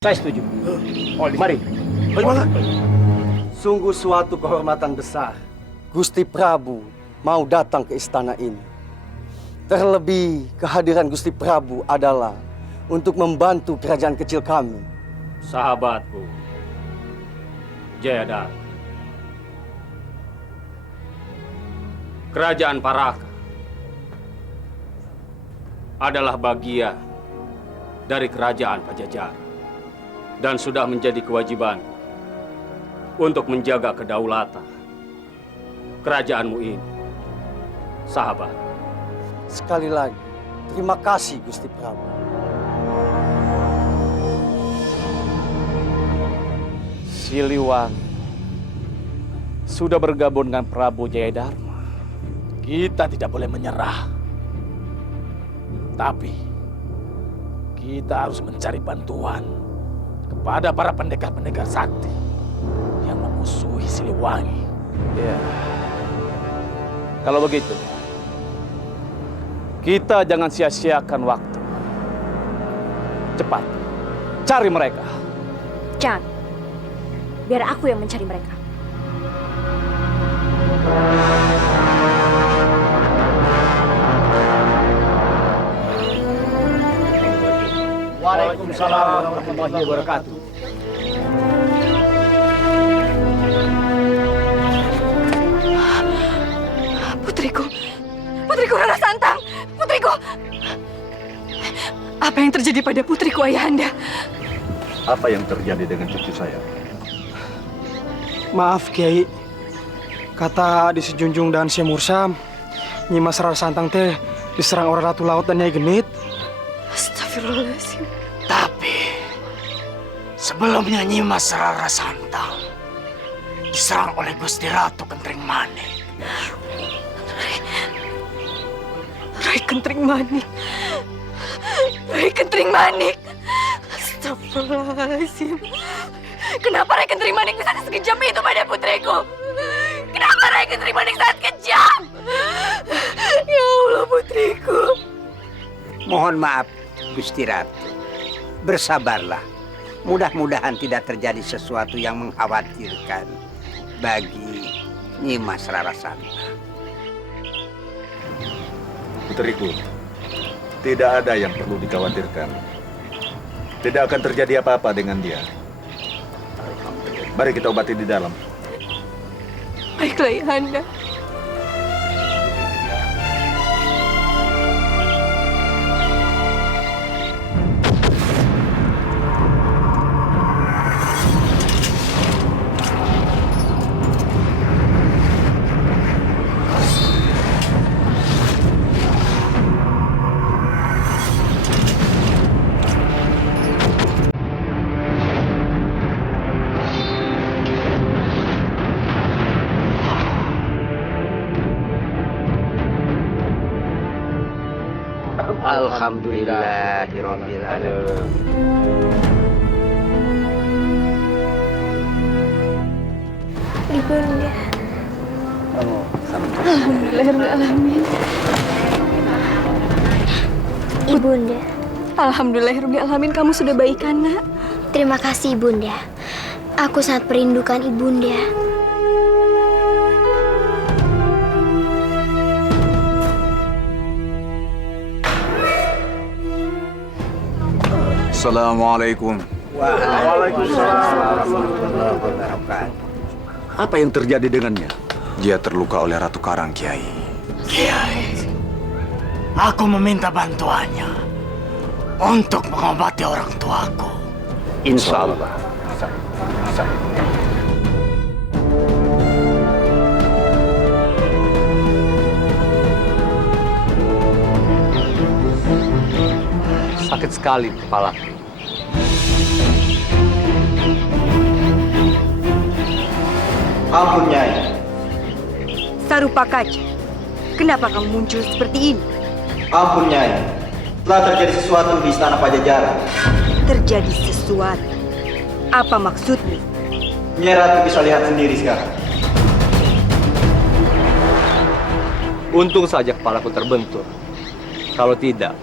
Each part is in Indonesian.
Saya setuju. Mari. Bagaimana? Sungguh suatu kehormatan besar. Gusti Prabu mau datang ke istana ini. Terlebih kehadiran Gusti Prabu adalah untuk membantu kerajaan kecil kami. Sahabatku, Jayadar. Kerajaan Paraka adalah bagian dari kerajaan Pajajaran. Dan sudah menjadi kewajiban untuk menjaga kedaulatan kerajaanmu ini, sahabat. Sekali lagi, terima kasih Gusti Prabu. Siliwangi sudah bergabung dengan Prabu Jayadharma. Kita tidak boleh menyerah. Tapi kita harus mencari bantuan kepada para pendekar-pendekar sakti yang memusuhi Siliwangi. Ya. Kalau begitu, kita jangan sia-siakan waktu. Cepat, cari mereka. Jangan. Biar aku yang mencari mereka. Waalaikumsalam warahmatullahi wabarakatuh. Putriku, putriku Rara Santang, putriku. Apa yang terjadi pada putriku Ayahanda? Apa yang terjadi dengan cucu saya? Maaf Kiai, kata Adi Sejunjung dan Syekh Mursam, Nyimas Rara Santang teh diserang oleh Ratu Laut dan Nyai Genit. Astagfirullahaladzim. Tapi sebelumnya Nyimas Rara Santang diserang oleh Gusti Ratu Kentring Manik. Rai Kentring Manik. Rai Kentring Manik. Astagfirullahaladzim. Kenapa Rai Kentring Manik bisa sekejam itu pada putriku? Kenapa Rai Kentring Manik sangat kejam? Ya Allah putriku. Mohon maaf, Gusti Ratu. Bersabarlah. Mudah-mudahan tidak terjadi sesuatu yang mengkhawatirkan bagi Nyimas Rara Santang. Putriku, tidak ada yang perlu dikhawatirkan. Tidak akan terjadi apa-apa dengan dia. Mari kita obati di dalam. Baiklah Ayahanda. Alhamdulillahirabbil alamin. Ibunda. Alhamdulillahirrahmanirrahim. Ibunda. Alhamdulillahirrahmanirrahim. Kamu sudah baikan, Nak? Terima kasih, Ibunda. Aku sangat merindukan Ibunda. Assalamualaikum. Waalaikumsalam warahmatullahi wabarakatuh. Apa yang terjadi dengannya? Dia terluka oleh Ratu Karang, Kiai. Kiai, aku meminta bantuannya untuk mengobati orang tuaku. Insya Allah. Sakit sekali kepalaku. Ampun, Nyai. Sarupa Kaca, kenapa kamu muncul seperti ini? Ampun, Nyai. Telah terjadi sesuatu di istana Pajajaran. Terjadi sesuatu. Apa maksudnya? Nyai Ratu bisa lihat sendiri sekarang. Untung saja kepalaku terbentur. Kalau tidak,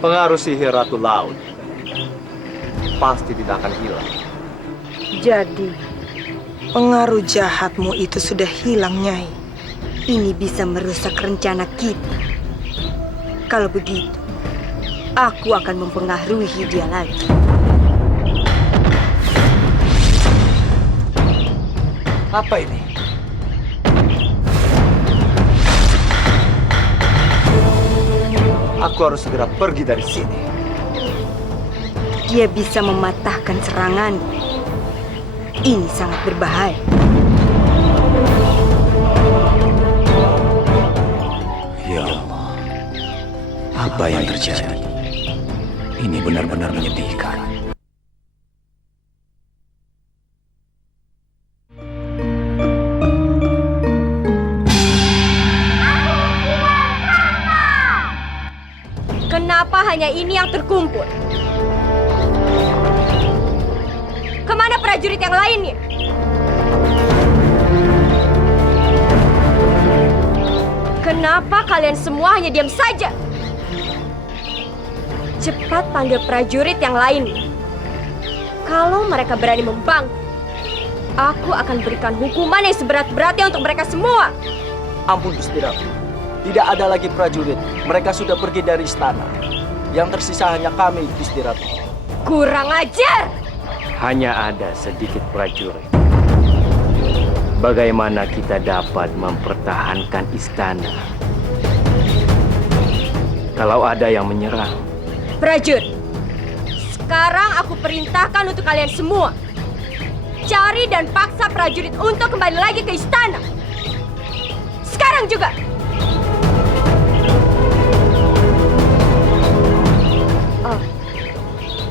pengaruh sihir Ratu Laut pasti tidak akan hilang. Jadi, pengaruh jahatmu itu sudah hilang, Nyai. Ini bisa merusak rencana kita. Kalau begitu, aku akan mempengaruhi dia lagi. Apa ini? Aku harus segera pergi dari sini. Dia bisa mematahkan serangan. Ini sangat berbahaya. Ya Allah, apa yang terjadi? Ini benar-benar menyedihkan. Kenapa hanya ini yang terkumpul? Kemana prajurit yang lainnya? Kenapa kalian semua hanya diam saja? Cepat panggil prajurit yang lainnya. Kalau mereka berani membangkang, aku akan berikan hukuman yang seberat-beratnya untuk mereka semua. Ampun Gusti Ratu. Tidak ada lagi prajurit. Mereka sudah pergi dari istana. Yang tersisa hanya kami, Gusti Ratu. Kurang ajar! Hanya ada sedikit prajurit. Bagaimana kita dapat mempertahankan istana kalau ada yang menyerang? Prajurit, sekarang aku perintahkan untuk kalian semua. Cari dan paksa prajurit untuk kembali lagi ke istana. Sekarang juga. Oh,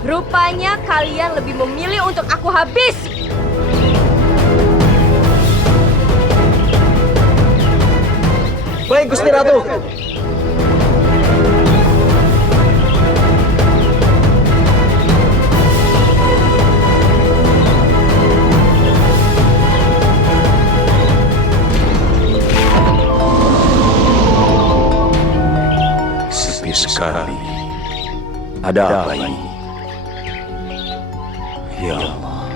rupanya kalian lebih memilih untuk aku habisi. Baik, Gusti Ratu. Sepi sekali. Ada apa ini? Ya Allah,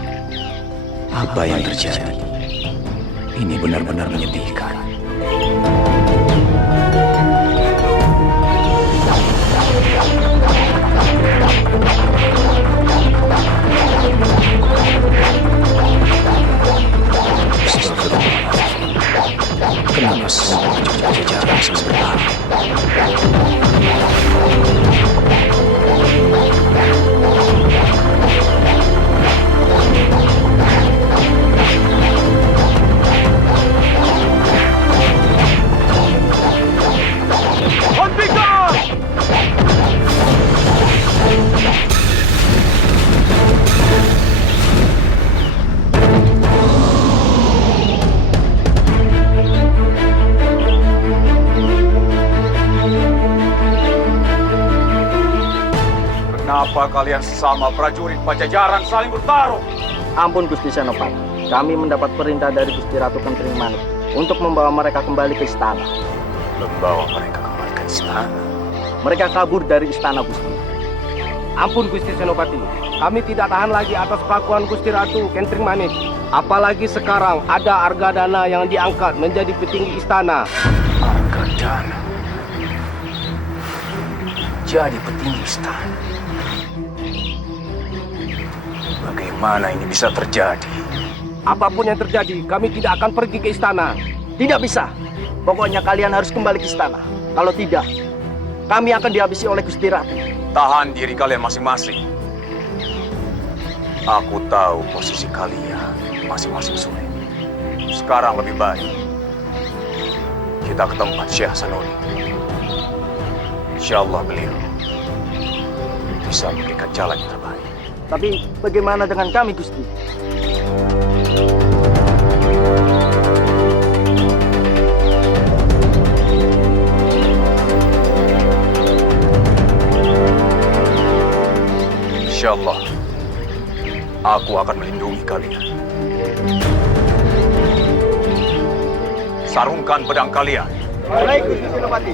apa yang terjadi? Ini benar-benar menyedihkan. Kenapa semua prajurit Pajajaran sebentar? Kenapa kalian sesama prajurit Pajajaran saling bertarung? Ampun Gusti Senopati. Kami mendapat perintah dari Gusti Ratu Kentring Manik untuk membawa mereka kembali ke istana. Membawa mereka kembali ke istana. Mereka kabur dari istana, Gusti. Ampun Gusti Senopati, kami tidak tahan lagi atas kelakuan Gusti Ratu Kentring Manik. Apalagi sekarang ada Argadana yang diangkat menjadi petinggi istana. Argadana jadi petinggi istana. Bagaimana ini bisa terjadi? Apapun yang terjadi, kami tidak akan pergi ke istana. Tidak bisa. Pokoknya kalian harus kembali ke istana. Kalau tidak, kami akan dihabisi oleh Gusti Ratu. Tahan diri kalian masing-masing. Aku tahu posisi kalian masing-masing sulit. Sekarang lebih baik kita ke tempat Syekh Sanuri. Insyaallah beliau bisa memberikan jalan yang terbaik. Tapi bagaimana dengan kami, Gusti? Insyaallah, aku akan melindungi kalian. Sarungkan pedang kalian. Baik, Gusti Senopati.